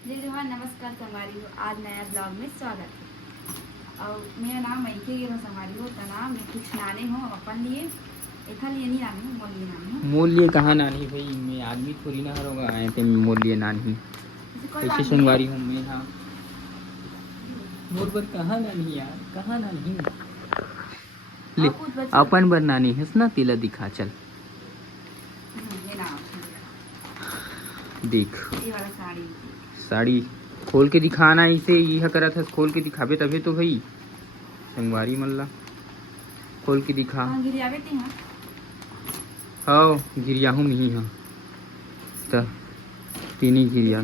जी जोहार नमस्कार संगवारी हो। आज नया ब्लॉग में स्वागत है। और मेरा नाम मैके गिरो संगवारी हो तना मैं कुछ नाने हो अपन लिए एथा लिए नहीं नानी हो मोल लिए नानी हो मोल लिए कहाँ नानी भाई, मैं आदमी थोड़ी ना हरोगा आए थे मोल लिए नानी जैसे कोई कैसे बात नहीं संगवारी है। हूँ मैं। हाँ मोर बर कहाँ नानी यार, कहाँ नानी ले और कुछ बच्चे अपन बर नानी है ना, तिला दिखा चल ये नाम देख ये वाला साड़ी साड़ी खोल के दिखाना, इसे यह करा था खोल के दिखावे तभी तो भाई संगवारी मल्ला खोल के दिखा। कहाँ गिरी आवे ती हां हाँ गिरिया हूँ मी हाँ तो तीनी गिरिया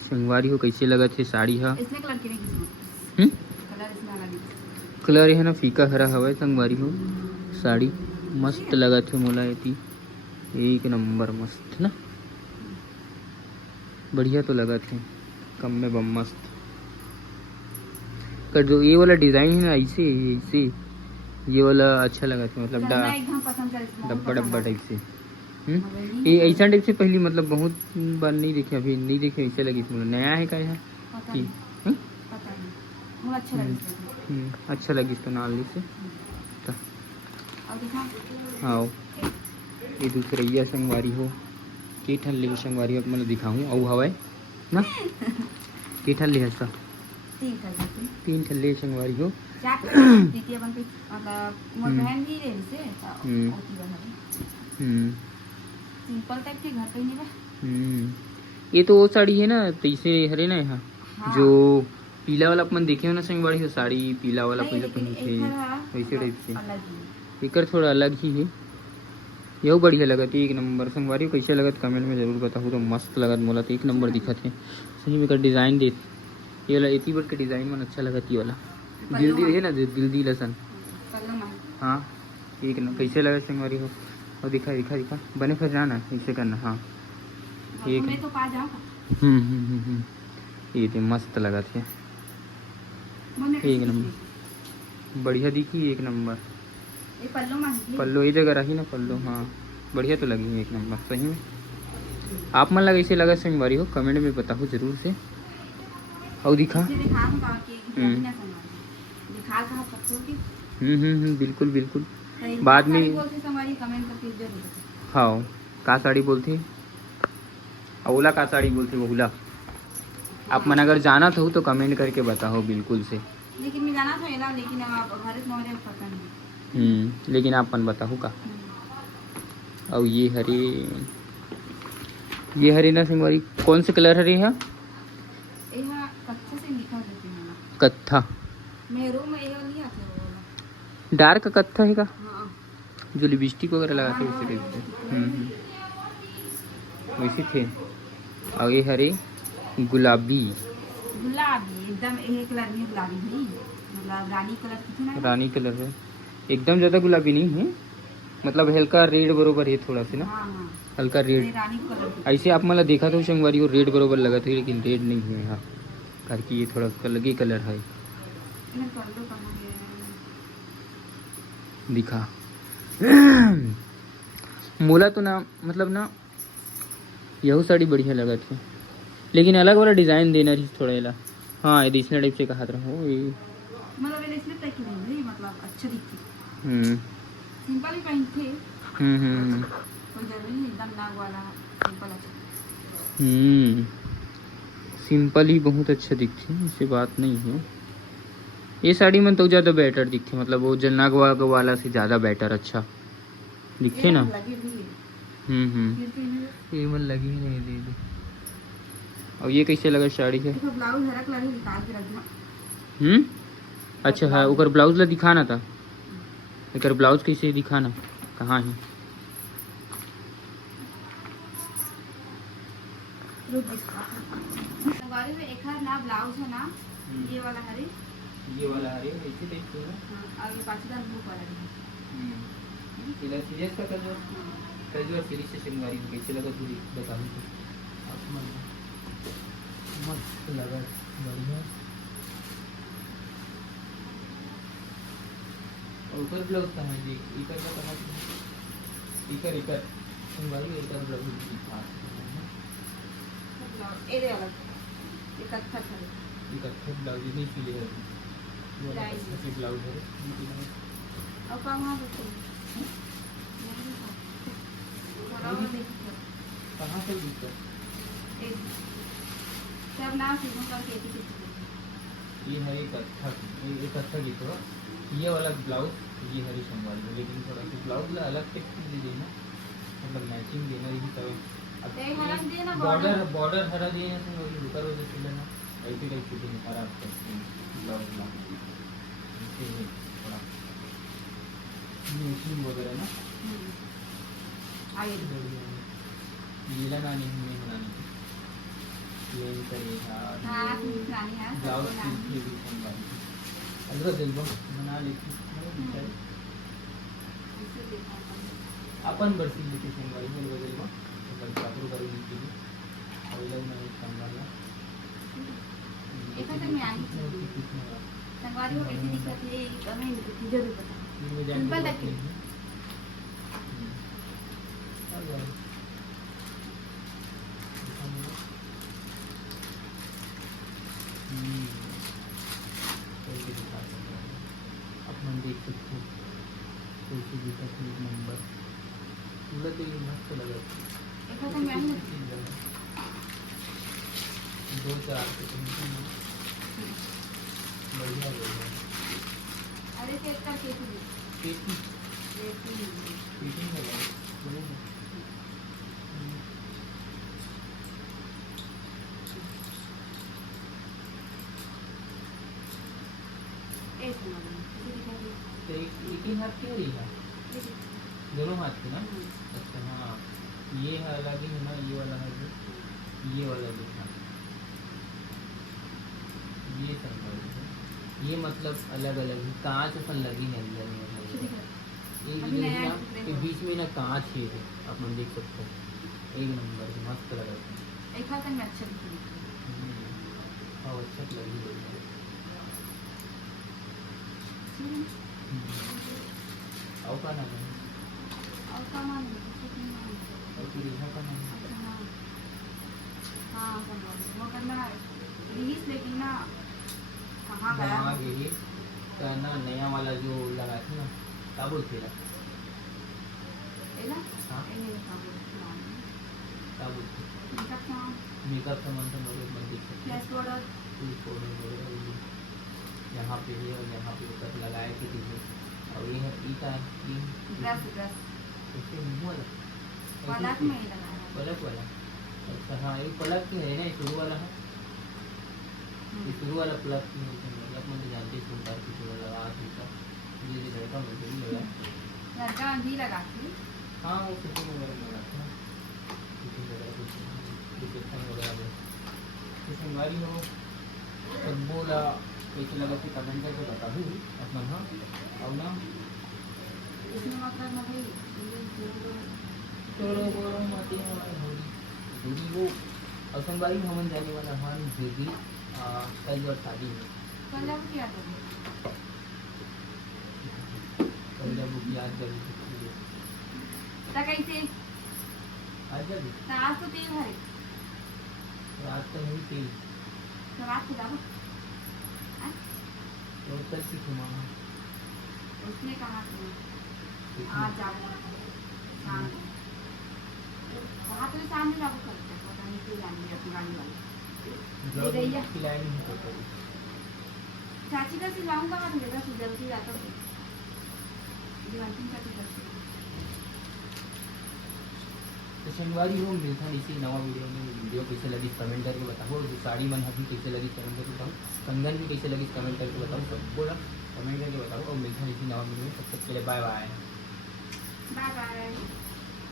संगवारी हो कैसे लगा थे साड़ी हा। इसमें कलर की नहीं हम्म कलर इसमें वाला नहीं कलर है ना फीका हरा हवा संगवारी हो। साड़ी मस्त लगा थे मोला एती एक नंबर मस्त ना, बढ़िया तो लगा थे कम में बम मस्त कर जो ये वाला डिजाइन है ना ऐसे ऐसे ये वाला अच्छा लगा था मतलब मैं एकदम पसंद कर इसमें डब्बा डब्बा टाइप से। ये ऐसा टाइप से पहली मतलब बहुत बार नहीं देखे, अभी नहीं देखे ऐसे लगी थी मतलब नया है क्या है पता कि नहीं पता नहीं मुझे अच्छा लगा अच्छा लगी तो नाल से तो और दिखा आओ ये दूसरैया संगवारी हो के ठन ले संगवारी हो मतलब दिखाऊं औ हवाए ना के ठन ले हसा तीन ठन ले संगवारी हो दीदी अपन पे मतलब मोर बहन भी रहे से ओती बहन सिंपल टाइप के घर पे नहीं बा। ये तो वो साड़ी है ना तैसे हरे ना यहाँ हाँ। जो पीला वाला अपन देखे हो ना संगवारी हो साड़ी पीला वाला नहीं, पहले लेकिन पहने थे एक था, वैसे टाइप से अलग ही एकर थोड़ा अलग ही है। यह बढ़िया लगा थी एक नंबर संगवारी कैसे लगत कमेंट में जरूर बताओ तो मस्त लगत मोला तो एक नंबर दिखा थे सही में। डिज़ाइन दे ये वाला एती वर्क के डिज़ाइन मन अच्छा लगा ये वाला दिल दी है ना दिल दी लसन हाँ एक न कैसे लगा संगवारी हो और दिखा दिखा दिखा बने फिर जाना ऐसे करना हाँ एक मैं तो पा जाऊं ये तो मस्त लगा थे एक नंबर बढ़िया दिखी एक नंबर। ये पल्लो मांगी पल्लो ये जगह रही ना पल्लो हाँ बढ़िया तो लगी एक नंबर सही में। आप मन लगा ऐसे लगा संगवारी हो कमेंट में बताओ जरूर से और दिखा दिखाऊंगा कि दिखा कहां पत्तों की बिल्कुल बिल्कुल बाद में बोलते हमारी कमेंट करके जरूर बताओ। हाँ का साड़ी बोलती ओला का साड़ी बोलती ओला आप मन अगर जाना तो कमेंट करके बताओ बिल्कुल से। लेकिन मैं जाना था ना लेकिन अब भारत में मुझे पता नहीं लेकिन आप मन बताओ का और ये हरे ना संगवारी कौन से कलर हरे है कच्चा से लिखा देती है कत्था मेरो में ये लिया था वो वाला डार्क कत्था है का हाँ जो लिपस्टिक वगैरह लगाते हैं वैसे टाइप से वैसे थे। और ये हरे गुलाबी एकदम एक कलर में गुलाबी है मतलब रानी कलर की थी ना रानी कलर है एकदम ज़्यादा गुलाबी नहीं है मतलब हल्का रेड बरोबर है थोड़ा सा ना हाँ हल्का रेड रानी कलर ऐसे आप मतलब देखा था संगवारी को रेड बरोबर लगा था लेकिन रेड नहीं है यहाँ करके ये थोड़ा अलग ही कलर है दिखा मोला तो ना मतलब ना यह साड़ी बढ़िया लगा थी लेकिन अलग वाला डिज़ाइन देना रही थोड़ा एला हाँ एडिशनल टाइप से कहा रहा ये मतलब एडिशनल टाइप की नहीं मतलब अच्छा दिखती सिंपल ही पहनते कोई जरूरी नहीं एकदम नाग वाला सिंपल अच्छा सिंपल ही बहुत अच्छा दिखती है ऐसी बात नहीं है। ये साड़ी में तो ज़्यादा बेटर दिखती मतलब वो जो नाग वाला से ज़्यादा बेटर अच्छा दिखते ना ये मन लगी ही नहीं दे और ये कैसे लगा साड़ी है ब्लाउज हरा कलर निकाल के रख दो अच्छा है ऊपर ब्लाउज ला दिखाना था एक ब्लाउज कैसे दिखाना कहाँ है एक ना ब्लाउज है ना ये वाला हरे ऐसे देखते हैं और ये पाचीदार ब्लू कलर है इधर सीरियस का कल सीरीज से संगवारी हो कैसे लगा थोड़ी बता दो मस्त लगा बढ़िया ऊपर ब्लाउज कहाँ है इकर का कहाँ इकर संगवारी इकर ब्लाउज ये वाला एक अच्छा था ये कत्थक ब्लाउज नहीं सिले है ये वाला Right. कत्थक ब्लाउज है और कहाँ बचे थोड़ा और देखिए कहाँ से दिक्कत एक सब ना सीखो करके एक ही ये है एक कत्थक ये कत्थक ही थोड़ा ये वाला ब्लाउज ये हरी संभाल लेकिन थोड़ा सा ब्लाउज अलग टेक्निक दे देना मतलब मैचिंग देना यही सब ते हरा दिए ना बॉर्डर हरा दिए ना तो वही रुका रोज से लेना ऐसे टाइप फिटिंग खराब करते हैं ब्लाउज ला ऐसे ही थोड़ा मैचिंग वगैरह ना आए नीला ना नहीं बनानी प्लेन करेगा हाँ निशानी है ब्लाउज की भी संभाल अगर दिन भर बना लेती अपन बरसी लेती संभाल में बदल में बल चाकू करी दी और लोग नहीं संभालना एक तो मैं आई संगवारी को कैसे दिक्कत है हमें जरूर बता सिंपल रखिए अपन देख सकते हो कैसे दिखा नंबर पूरा तो ये मस्त लगा एक तो मैं आई 2-4 बढ़िया बढ़िया अरे चेक कर कैसे फिटिंग लगा ऐसे ना तो एक ही हाथ की रही है दोनों हाथ की ना अच्छा हाँ ये है अलग ही है ना ये वाला है जो ये वाला जो था ये संभव है ये मतलब अलग अलग ही कांच अपन लगी है अंदर में मतलब अभी नया ये डिजाइन ये बीच में ना कांच ही है अपन देख सकते हो एक नंबर मस्त लगा था एक हाथ में अच्छा दिख रही और अच्छा लगी है और का नाम है और सामान और फिर यहाँ का नाम है हाँ वो करना रिलीज लेकिन ना कहाँ गया वहाँ गई का ना नया वाला जो लगा था ना क्या बोलते हैं है ना हाँ ये मेरे सामने क्या बोलते हैं मेकअप सामान मेकअप सामान तो लोग मन देख सकते हैं फ्लैश पाउडर फुल पाउडर वगैरह ये यहाँ पे है और यहाँ पे ऊपर लगाए थे चीज़ें और ये है ईटा ये ब्रश ब्रश इससे मुँह वाला पलक में ही लगाया पलक वाला अच्छा हाँ ये पलक की है ना ये शुरू वाला है ये शुरू वाला पलक की है मतलब मैं तो जानती हूँ कि शुरू वाला हाथ होता ये लड़का मुझे भी लगा लड़का भी लगा थी हाँ वो फिटिंग वगैरह में लगाते हैं फिटिंग वगैरह कुछ रिसेप्शन वगैरह में कुछ हमारी हो सब बोला कैसे लगा कि कमेंट करके बता दूँ अपना हाँ और ना इसमें मतलब ना भाई थोड़ा बोलो माती दीदी वो असंबाई भवन जाने वाला हमारी दीदी कल और शादी है कल जब क्या करें कल जब वो याद कर कैसे आज जब आज तो तेल है रात तो नहीं थी तो रात को जाओ तो कल की घुमा उसने कहा कि आज जाओ शाम को वहाँ तो शाम में जाओ करते हैं पता नहीं क्यों जाएंगे अपनी गाड़ी वाले गैया। खिलाई नहीं होता चाची का से जाऊँगा मैं मेरा से जल्दी जाता हूँ दिवाली चाची का से तो शनिवार ही हो मिलता इसी नवा वीडियो कैसे लगी कमेंट करके बताओ जो साड़ी मन हबी कैसे लगी कमेंट करके बताओ कंगन भी कैसे लगी कमेंट करके बताओ सब बोला कमेंट करके बताओ और मिलता इसी नवा वीडियो में तब तक के लिए बाय बाय बाय बाय